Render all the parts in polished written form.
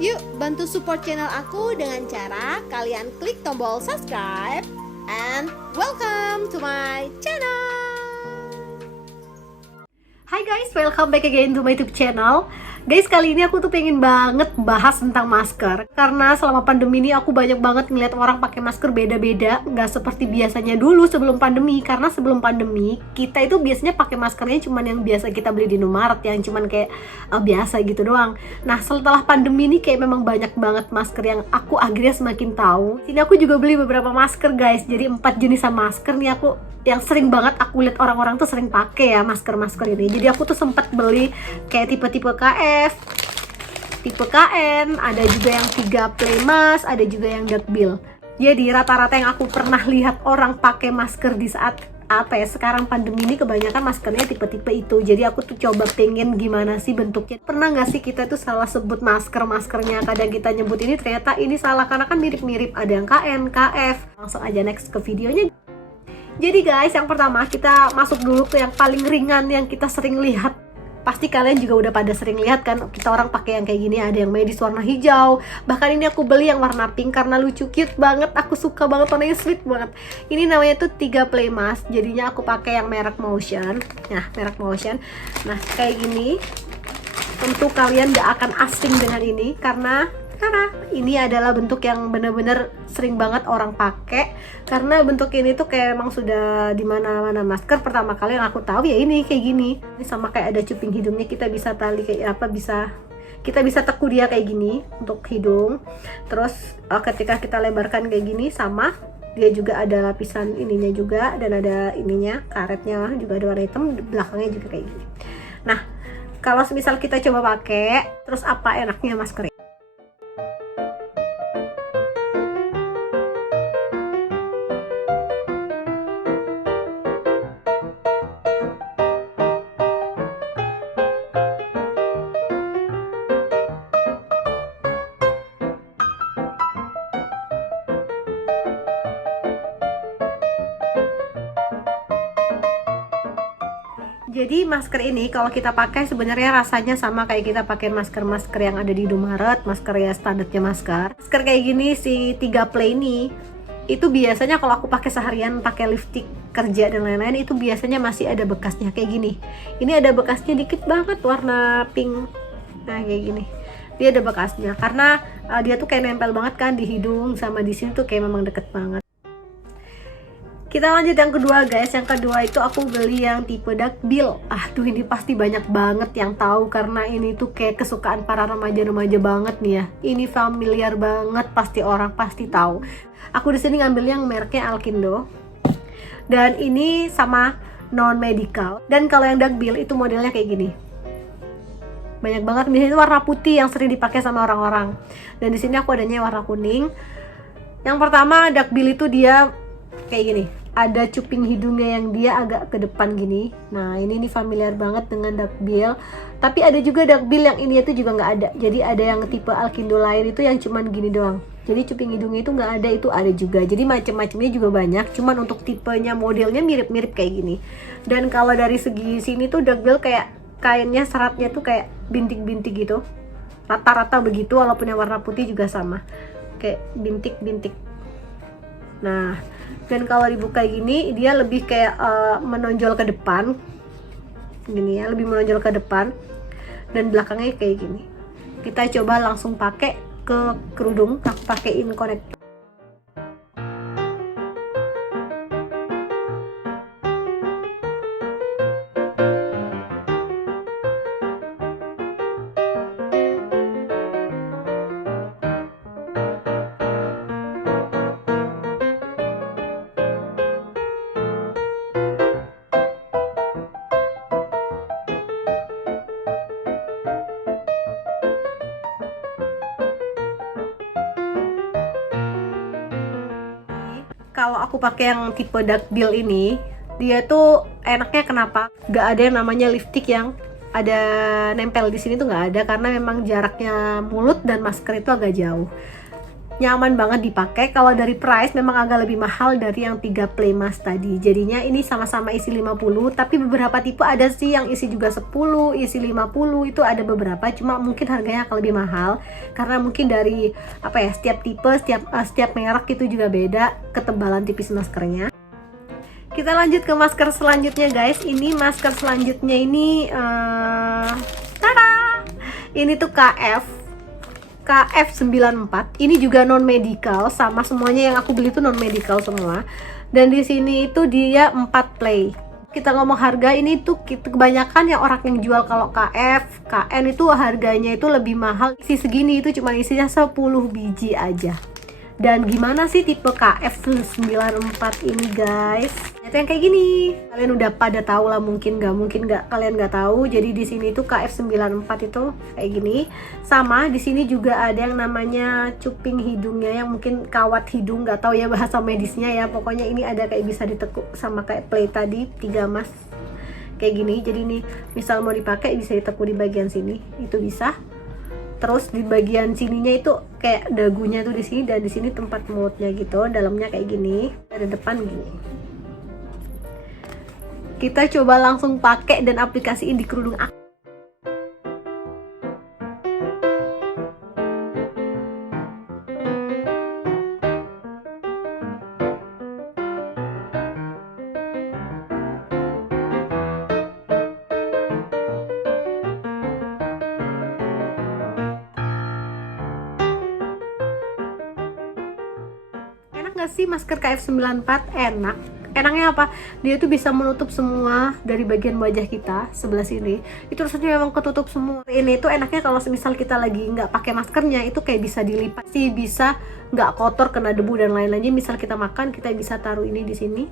Yuk bantu support channel aku dengan cara kalian klik tombol subscribe and welcome to my channel. Hai guys, welcome back again to my YouTube channel. Guys, kali ini aku tuh pengen banget bahas tentang masker. Karena selama pandemi ini aku banyak banget ngeliat orang pakai masker beda-beda, nggak seperti biasanya dulu sebelum pandemi. Karena sebelum pandemi kita itu biasanya pakai maskernya cuman yang biasa kita beli di Indomaret, yang cuman kayak biasa gitu doang. Nah, setelah pandemi ini kayak memang banyak banget masker yang aku akhirnya semakin tahu. Sini aku juga beli beberapa masker guys. Jadi 4 jenisan masker nih aku yang sering banget aku lihat orang-orang tuh sering pakai ya masker-masker ini. Jadi aku tuh sempat beli kayak tipe-tipe KF, tipe KN, ada juga yang 3 play mask, ada juga yang dark bill. Jadi rata-rata yang aku pernah lihat orang pakai masker di saat sekarang pandemi ini kebanyakan maskernya tipe-tipe itu. Jadi aku tuh coba pengen gimana sih bentuknya. Pernah nggak sih kita tuh salah sebut maskernya, kadang kita nyebut ini ternyata ini salah karena kan mirip-mirip, ada yang KN, KF. Langsung aja next ke videonya. Jadi guys, yang pertama kita masuk dulu ke yang paling ringan yang kita sering lihat. Pasti kalian juga udah pada sering lihat kan, kita orang pakai yang kayak gini, ada yang medis warna hijau. Bahkan ini aku beli yang warna pink karena lucu, cute banget. Aku suka banget, warnanya sweet banget. Ini namanya tuh 3 play mask. Jadinya aku pakai yang merek Motion. Nah, merek Motion. Nah, kayak gini. Tentu kalian gak akan asing dengan ini karena ini adalah bentuk yang bener-bener sering banget orang pakai. Karena bentuk ini tuh kayak emang sudah di mana-mana masker. Pertama kali yang aku tahu ya ini kayak gini. Ini sama kayak ada cuping hidungnya, kita bisa tali kayak apa, kita bisa teku dia kayak gini untuk hidung. Terus ketika kita lebarkan kayak gini, sama dia juga ada lapisan ininya juga, dan ada ininya, karetnya juga ada warna hitam, belakangnya juga kayak gini. Nah, kalau misal kita coba pakai, terus apa enaknya masker? Jadi masker ini kalau kita pakai sebenarnya rasanya sama kayak kita pakai masker-masker yang ada di Indomaret, masker ya standarnya masker. Masker kayak gini si 3 play ini itu biasanya kalau aku pakai seharian, pakai lipstick kerja dan lain-lain, itu biasanya masih ada bekasnya kayak gini. Ini ada bekasnya dikit banget, warna pink. Nah, kayak gini. Dia ada bekasnya karena dia tuh kayak nempel banget kan di hidung sama di sini tuh kayak memang deket banget. Kita lanjut yang kedua guys. Yang kedua itu aku beli yang tipe dark bill. Aduh, ini pasti banyak banget yang tahu karena ini tuh kayak kesukaan para remaja-remaja banget nih ya. Ini familiar banget, pasti orang pasti tahu. Aku di sini ngambil yang mereknya Alkindo. Dan ini sama non medical. Dan kalau yang dark bill itu modelnya kayak gini. Banyak banget, biasanya itu warna putih yang sering dipakai sama orang-orang. Dan di sini aku adanya warna kuning. Yang pertama dark bill itu dia kayak gini. Ada cuping hidungnya yang dia agak ke depan gini. Nah, ini nih familiar banget dengan dark bill. Tapi ada juga dark bill yang ini itu juga nggak ada. Jadi ada yang tipe Alkindo lain itu yang cuman gini doang. Jadi cuping hidungnya itu nggak ada, itu ada juga. Jadi macam-macamnya juga banyak. Cuman untuk tipenya, modelnya mirip-mirip kayak gini. Dan kalau dari segi sini tuh dark bill kayak kainnya, seratnya tuh kayak bintik-bintik gitu. Rata-rata begitu, walaupun yang warna putih juga sama. Kayak bintik-bintik. Nah, dan kalau dibuka gini dia lebih kayak menonjol ke depan gini ya, lebih menonjol ke depan, dan belakangnya kayak gini. Kita coba langsung pakai ke kerudung, aku pakein konektor. Kalau aku pakai yang tipe dark bill ini, dia tuh enaknya kenapa? Gak ada yang namanya lipstick yang ada nempel di sini tuh nggak ada, karena memang jaraknya mulut dan masker itu agak jauh. nyaman banget dipakai. Kalau dari price memang agak lebih mahal dari yang 3 play mask tadi. Jadinya ini sama-sama isi 50, tapi beberapa tipe ada sih yang isi juga 10, isi 50, itu ada beberapa, cuma mungkin harganya akan lebih mahal karena mungkin dari apa ya, setiap tipe, setiap merek itu juga beda ketebalan tipis maskernya. Kita lanjut ke masker selanjutnya guys. Ini masker selanjutnya ini tada! Ini tuh KF94. Ini juga non medical, sama semuanya yang aku beli itu non medical semua. Dan di sini itu dia 4 play. Kita ngomong harga, ini tuh kebanyakan yang orang yang jual kalau KF, KN itu harganya itu lebih mahal. Isi segini itu cuma isinya 10 biji aja. Dan gimana sih tipe KF94 ini guys? Ternyata yang kayak gini. Kalian udah pada tahu lah, mungkin nggak kalian nggak tahu. Jadi di sini tuh KF94 itu kayak gini. Sama di sini juga ada yang namanya cuping hidungnya, yang mungkin kawat hidung, nggak tahu ya bahasa medisnya ya. Pokoknya ini ada kayak bisa ditekuk sama kayak play tadi 3 mas kayak gini. Jadi ini misal mau dipakai bisa ditekuk di bagian sini, itu bisa. Terus di bagian sininya itu kayak dagunya tuh di sini, dan di sini tempat mulutnya gitu, dalamnya kayak gini, dari depan gini. Kita coba langsung pakai dan aplikasiin di kerudung aku. Nggak sih masker KF94? Enaknya apa? Dia tuh bisa menutup semua dari bagian wajah kita sebelah sini. Itu rasanya memang ketutup semua. Ini tuh enaknya kalau misal kita lagi nggak pakai maskernya, itu kayak bisa dilipat sih, bisa nggak kotor kena debu dan lain-lainnya. Misal kita makan, kita bisa taruh ini di sini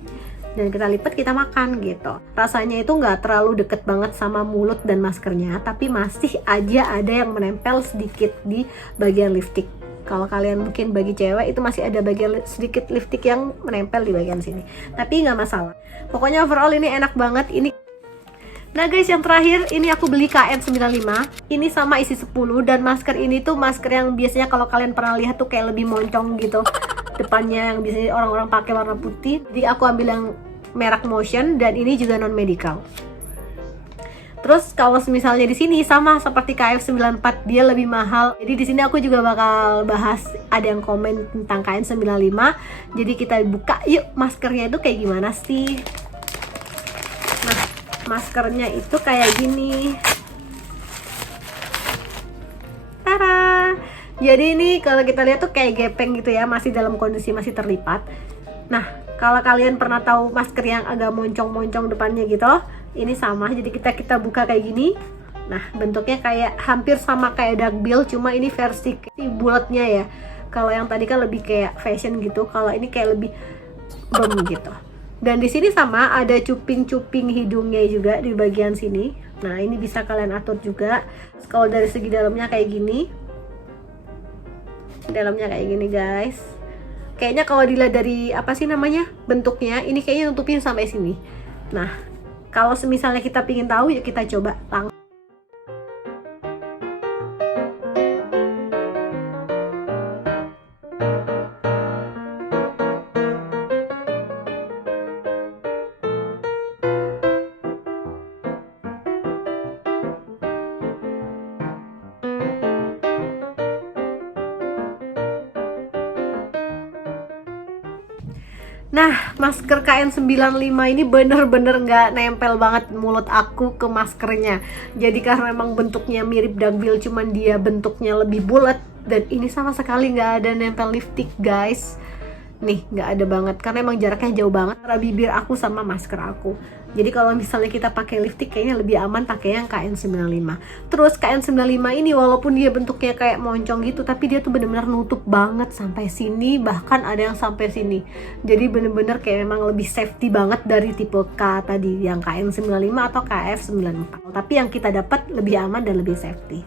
dan kita lipat, kita makan gitu. Rasanya itu nggak terlalu deket banget sama mulut dan maskernya, tapi masih aja ada yang menempel sedikit di bagian lipstick. Kalau kalian mungkin bagi cewek itu masih ada bagian sedikit lipstick yang menempel di bagian sini, tapi nggak masalah. Pokoknya overall ini enak banget ini. Nah guys, yang terakhir ini aku beli KN95. Ini sama isi 10, dan masker ini tuh masker yang biasanya kalau kalian pernah lihat tuh kayak lebih moncong gitu depannya, yang biasanya orang-orang pakai warna putih. Jadi aku ambil yang merek Motion, dan ini juga non medical. Terus kalau misalnya di sini sama seperti KF94, dia lebih mahal. Jadi di sini aku juga bakal bahas, ada yang komen tentang KN95. Jadi kita buka yuk maskernya itu kayak gimana sih. Nah, maskernya itu kayak gini. Tara. Jadi ini kalau kita lihat tuh kayak gepeng gitu ya, masih dalam kondisi masih terlipat. Nah, kalau kalian pernah tahu masker yang agak moncong-moncong depannya gitu, ini sama. Jadi kita buka kayak gini. Nah, bentuknya kayak hampir sama kayak duckbill, cuma ini versi bulatnya ya. Kalau yang tadi kan lebih kayak fashion gitu, kalau ini kayak lebih bem gitu. Dan di sini sama ada cuping-cuping hidungnya juga di bagian sini. Nah, ini bisa kalian atur juga. Kalau dari segi dalamnya kayak gini. Dalamnya kayak gini, guys. Kayaknya kalau dilihat dari apa sih namanya bentuknya, ini kayaknya nutupin sampai sini. Nah, kalau misalnya kita pingin tahu, yuk kita coba langsung. Nah, masker KN95 ini bener-bener nggak nempel banget mulut aku ke maskernya. Jadi karena memang bentuknya mirip duckbill, cuman dia bentuknya lebih bulat. Dan ini sama sekali nggak ada nempel lipstick, guys. Nih, nggak ada banget, karena emang jaraknya jauh banget antara bibir aku sama masker aku. Jadi kalau misalnya kita pakai lipstick, kayaknya lebih aman pakai yang KN95. Terus KN95 ini walaupun dia bentuknya kayak moncong gitu, tapi dia tuh bener-bener nutup banget sampai sini, bahkan ada yang sampai sini. Jadi bener-bener kayak memang lebih safety banget dari tipe K tadi, yang KN95 atau KF94. Tapi yang kita dapat lebih aman dan lebih safety.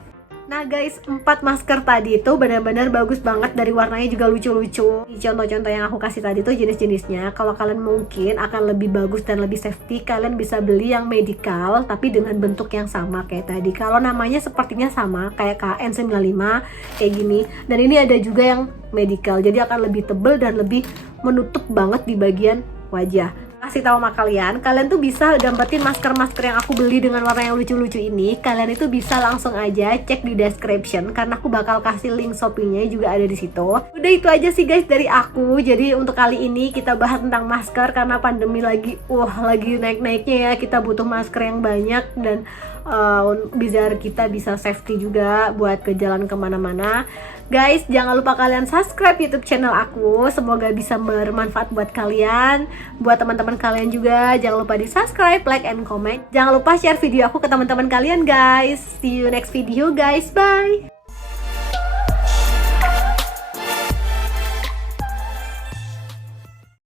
Nah guys, 4 masker tadi itu benar-benar bagus banget, dari warnanya juga lucu-lucu. Contoh-contoh yang aku kasih tadi tuh jenis-jenisnya. Kalau kalian mungkin akan lebih bagus dan lebih safety, kalian bisa beli yang medical tapi dengan bentuk yang sama kayak tadi. Kalau namanya sepertinya sama kayak KN95 kayak gini. Dan ini ada juga yang medical, jadi akan lebih tebal dan lebih menutup banget di bagian wajah. Kasih tahu sama kalian tuh bisa dapetin masker-masker yang aku beli dengan warna yang lucu-lucu ini. Kalian itu bisa langsung aja cek di description karena aku bakal kasih link Shopee-nya juga ada di situ. Udah itu aja sih guys dari aku. Jadi untuk kali ini kita bahas tentang masker karena pandemi lagi naik-naiknya ya. Kita butuh masker yang banyak dan biar kita bisa safety juga buat ke jalan kemana-mana. Guys, jangan lupa kalian subscribe YouTube channel aku. Semoga bisa bermanfaat buat kalian. Buat teman-teman kalian juga, jangan lupa di subscribe, like, and comment. Jangan lupa share video aku ke teman-teman kalian guys. See you next video guys, bye.